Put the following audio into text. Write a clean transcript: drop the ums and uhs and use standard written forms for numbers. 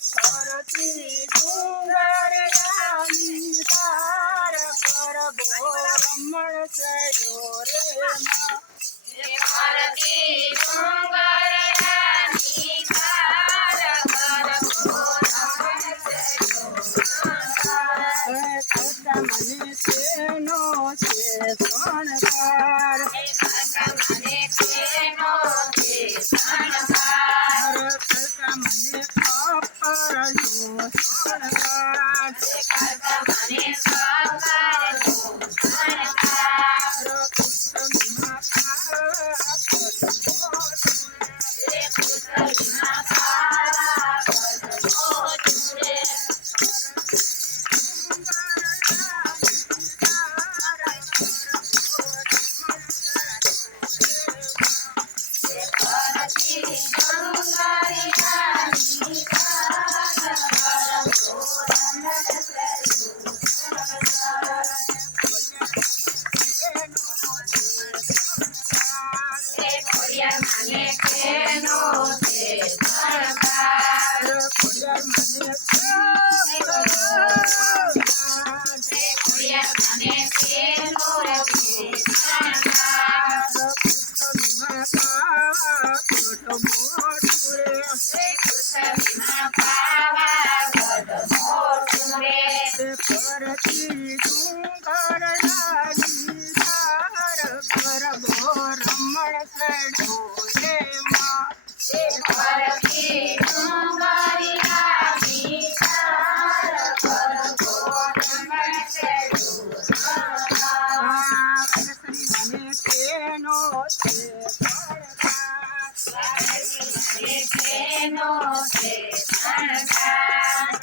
ફરતી ડુંગરિયાની તાર ગરબો રમણ ચડ્યો રે માં ફરતી ડુંગરિયાની તાર ગરબો રમણ કરતા મને તેનો છે શણગાર કરતા મને તેનો છે શણગાર કરતા મને અપરજો શણગાર કરતા મને સવારનો શણગાર પુષ્પમાં પુત્રના કાળા ગરબો જુએ ફરતી ડુંગરિયાની તાર ગરબો રમણ ચડ્યો મને તેનો છે શણગાર મને તેનો છે શણગાર પુષ્પમાં પાવાગઢ મોટું રે ફરતી ડુંગરિયાની તાર ગરબો રમણ ચડ્યો રે માં ફરતી ડુંગરિયાની તાર ગરબો રમણ ચડ્યો મને તેનો છે તેનો છે શણગાર